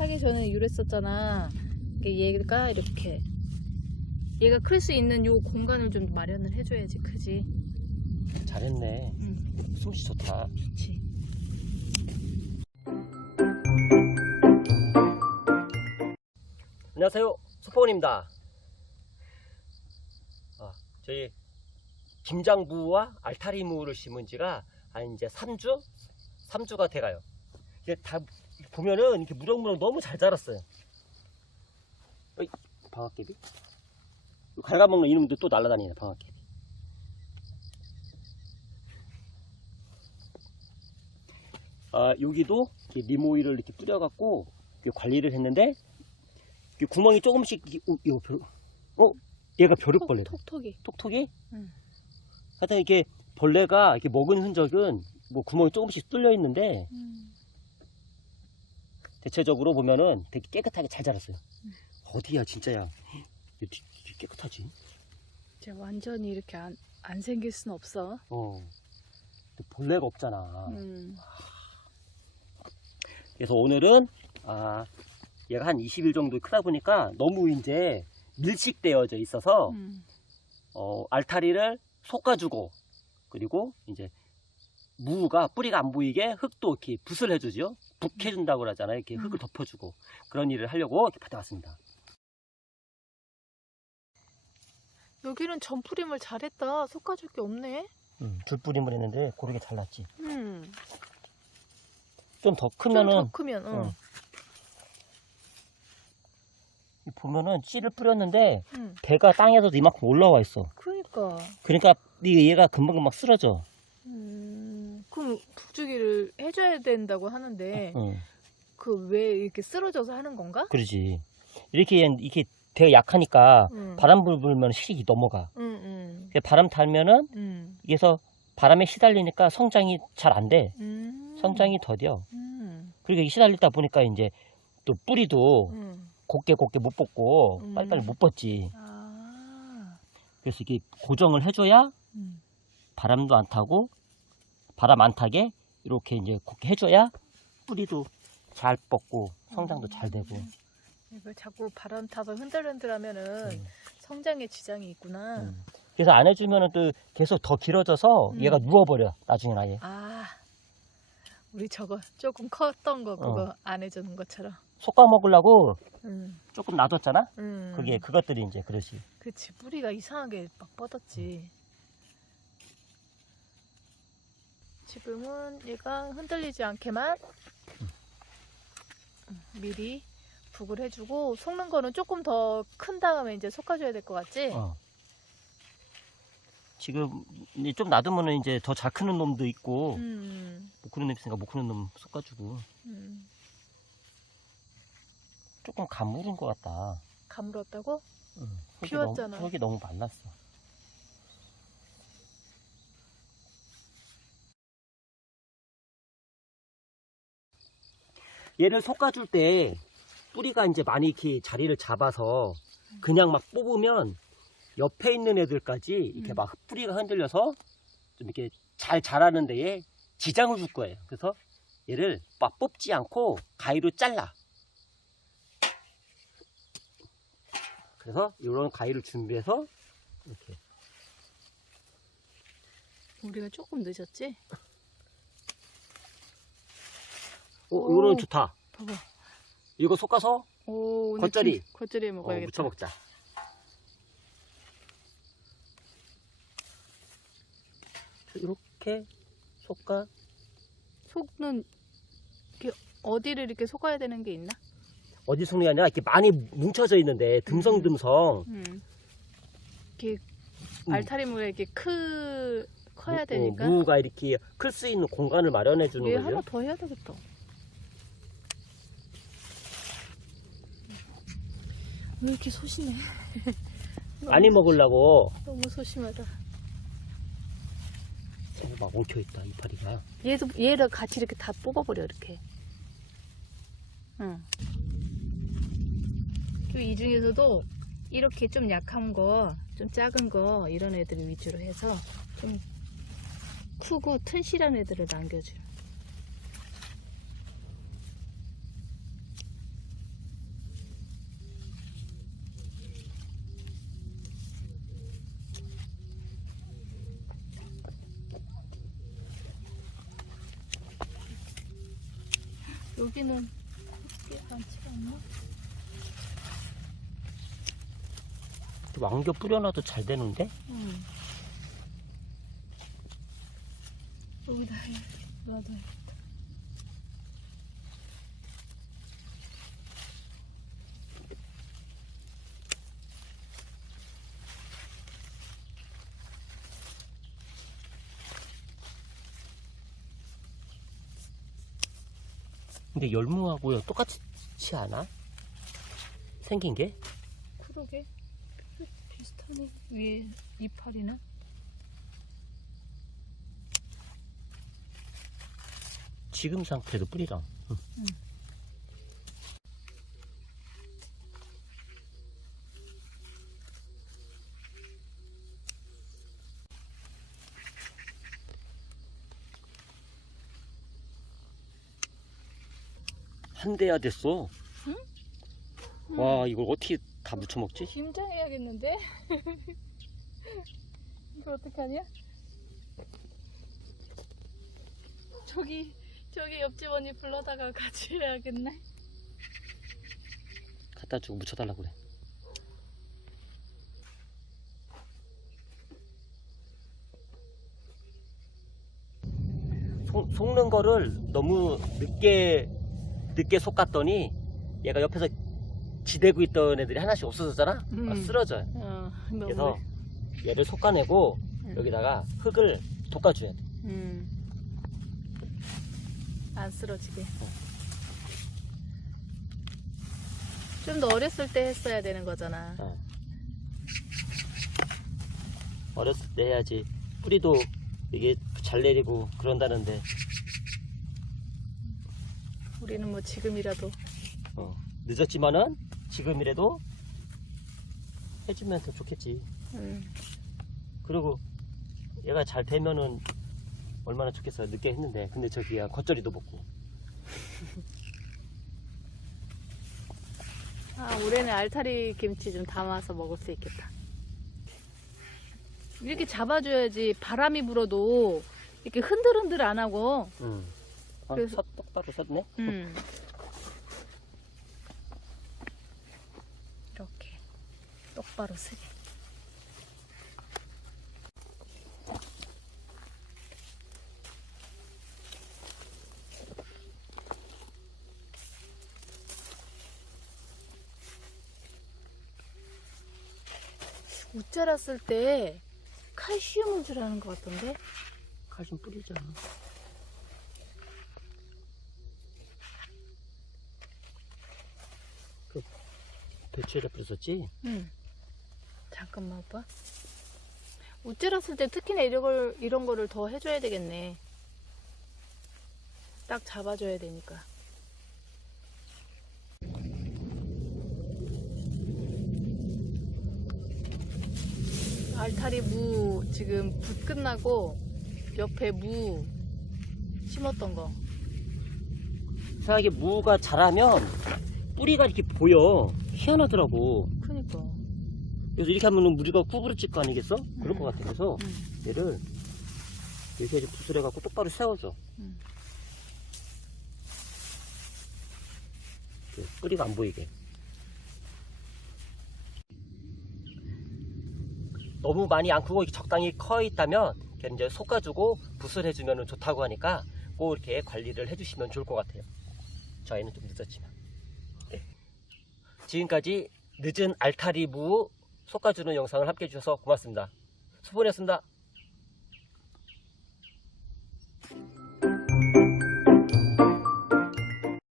하기 전에 이랬었잖아. 얘가 이렇게 얘가 클 수 있는 요 공간을 좀 마련을 해줘야지 크지. 잘했네. 응, 솜씨 좋다. 좋지. 안녕하세요. 소포원입니다. 아, 저희 김장부와 알타리무를 심은 지가 한 이제 3주? 3주가 돼가요. 이게 다 보면은 이렇게 무럭무럭 너무 잘 자랐어요. 어이? 이거 갉아먹는 이놈도 또 날아다니네, 방앗개비. 아, 여기도 니모이를 이렇게 뿌려갖고 관리를 했는데 구멍이 조금씩 어, 이거 별, 어 얘가 벼룩벌레다. 톡톡이. 톡톡이? 응. 하여튼 이렇게 벌레가 이렇게 먹은 흔적은 뭐 구멍이 조금씩 뚫려 있는데 음. 대체적으로 보면은 되게 깨끗하게 잘 자랐어요. 음. 어디야 진짜야? 이게 깨끗하지? 이제 완전히 이렇게 안, 안 생길 순 없어. 어. 벌레가 없잖아. 음. 그래서 오늘은 아 얘가 한 20일 정도 크다 보니까 너무 이제 밀식되어져 있어서 음. 어, 알타리를 솎아주고 그리고 이제 무가 뿌리가 안 보이게 흙도 이렇게 붓을 해주죠. 북해준다고 그러잖아요. 이렇게 흙을 음. 덮어주고 그런 일을 하려고 이렇게 받아왔습니다. 여기는 전뿌림을 잘했다. 솎아줄 게 없네. 줄뿌림을 했는데 고르게 잘났지. 음. 좀더좀 크면은 더 크면, 어. 어. 이 보면은 씨를 뿌렸는데 음. 배가 땅에서도 이만큼 올라와 있어. 그러니까. 그러니까 이- 얘가 금방금방 쓰러져. 해줘야 된다고 하는데 응, 그왜 이렇게 쓰러져서 하는 건가? 그러지. 이렇게 이렇게 되게 약하니까 음. 바람 불- 불면 실이 넘어가. 음, 음. 바람 달면은 음. 여기서 바람에 시달리니까 성장이 잘 안 돼. 음. 성장이 더뎌. 음. 그리고 이게 시달리다 보니까 이제 또 뿌리도 음. 곱게 곱게 못 뽑고 음. 빨리빨리 못 뻗지. 아. 그래서 이게 고정을 해줘야 음. 바람도 안 타고 바람 안 타게 이렇게 이제 곱게 해줘야 뿌리도 잘 뻗고 성장도 잘 되고. 이걸 자꾸 바람 타서 흔들흔들하면은 음. 성장에 지장이 있구나. 음. 그래서 안 해주면은 또 계속 더 길어져서 음. 얘가 누워버려 나중에 아예. 아, 우리 저거 조금 컸던 거 그거 안 해주는 것처럼. 솎아 먹으려고 음, 조금 놔뒀잖아. 음. 그게 그것들이 이제 그러지. 그치 뿌리가 이상하게 막 뻗었지. 지금은 얘가 흔들리지 않게만 음, 미리 북을 해주고 속는 거는 조금 더 큰 다음에 이제 솎아줘야 될 것 같지? 어. 지금 이제 좀 놔두면은 이제 더 잘 크는 놈도 있고 음, 못 크는 놈 있으니까 못 크는 놈 솎아주고 음. 조금 가물은 것 같다. 가물었다고? 응. 흙이. 너무, 흙이 너무 말랐어. 얘를 솎아줄 때 뿌리가 이제 많이 이렇게 자리를 잡아서 그냥 막 뽑으면 옆에 있는 애들까지 이렇게 음. 막 뿌리가 흔들려서 좀 이렇게 잘 자라는 데에 지장을 줄 거예요. 그래서 얘를 막 뽑지 않고 가위로 잘라. 그래서 이런 가위를 준비해서 이렇게 우리가 조금 늦었지? 어, 오. 이거는 좋다. 봐봐. 이거 솎아서 오, 오늘 겉절이. 진- 겉절이 어, 먹어야겠다. 무쳐 먹자. 이렇게 솎아 속는 이렇게 어디를 이렇게 속아야 되는 게 있나? 어디 속이 아니라 이렇게 많이 뭉쳐져 있는데 듬성듬성 음. 이렇게 음. 알타리무에 이렇게 크 커야 무- 되니까 어, 무가 이렇게 클 수 있는 공간을 마련해 주는 얘 거죠. 하나 더 해야 되겠다. 왜 이렇게 소심해? 많이 먹으려고 너무 소심하다. 어, 막 엉켜 있다 이파리가. 얘도 얘를 같이 이렇게 다 뽑아버려 이렇게. 응. 그리고 이 중에서도 이렇게 좀 약한 거, 좀 작은 거 이런 애들을 위주로 해서 좀 크고 튼실한 애들을 남겨줘. 여기는 꽤 많지 않나? 왕겨 뿌려놔도 잘 되는데? 응. 여기다 해. 놔둬. 근데 열무하고요 똑같지 않아? 생긴 게? 그러게. 비슷하네. 위에 이파리나? 지금 상태도 뿌리랑. 응. 응. 한 대야 됐어. 응? 와 이걸 어떻게 다 무쳐 먹지? 김장해야겠는데? 이거 어떡하냐? 저기 저기 옆집 언니 불러다가 같이 해야겠네. 갖다 주고 묻혀달라고 그래. 속, 속는 거를 너무 늦게 늦게 솎았더니 얘가 옆에서 지대고 있던 애들이 하나씩 없어졌잖아. 음. 아, 쓰러져요. 어, 그래서 얘를 솎아내고 음. 여기다가 흙을 돋아줘야 돼. 음. 안 쓰러지게. 좀 더 어렸을 때 했어야 되는 거잖아. 어. 어렸을 때 해야지 뿌리도 이게 잘 내리고 그런다는데 우리는 뭐 지금이라도 어, 늦었지만은 지금이라도 해주면 더 좋겠지. 음, 그리고 얘가 잘 되면은 얼마나 좋겠어요. 늦게 했는데 근데 저기야 겉절이도 먹고 아 올해는 알타리 김치 좀 담아서 먹을 수 있겠다. 이렇게 잡아줘야지 바람이 불어도 이렇게 흔들흔들 안 하고. 응. 아, 그래서- 섰, 똑 바로 섰네. 음. 이렇게 똑바로 쓰게. 옷 자랐을 때 칼슘인 줄 아는 것 같던데? 칼좀 뿌리자. 그 배추에다 뿌렸었지? 응. 잠깐만 오빠. 옷 자랐을 때 특히나 이런 걸 이런 거를 더 해줘야 되겠네. 딱 잡아줘야 되니까. 알타리 무 지금 붓 끝나고 옆에 무 심었던 거. 이상하게 무가 자라면 뿌리가 이렇게 보여. 희한하더라고. 그니까. 그래서 이렇게 하면은 우리가 구부러질 거 아니겠어? 그럴 것 음. 같아. 그래서 응. 얘를 이렇게 해서 부스려갖고 똑바로 세워줘. 응. 이렇게 뿌리가 안 보이게. 너무 많이 안 크고 적당히 커 있다면 이제 솎아주고 붓을 해주면 좋다고 하니까 꼭 이렇게 관리를 해주시면 좋을 것 같아요. 저희는 좀 늦었지만. 네. 지금까지 늦은 알타리 무 솎아주는 영상을 함께 해주셔서 고맙습니다. 수고하셨습니다.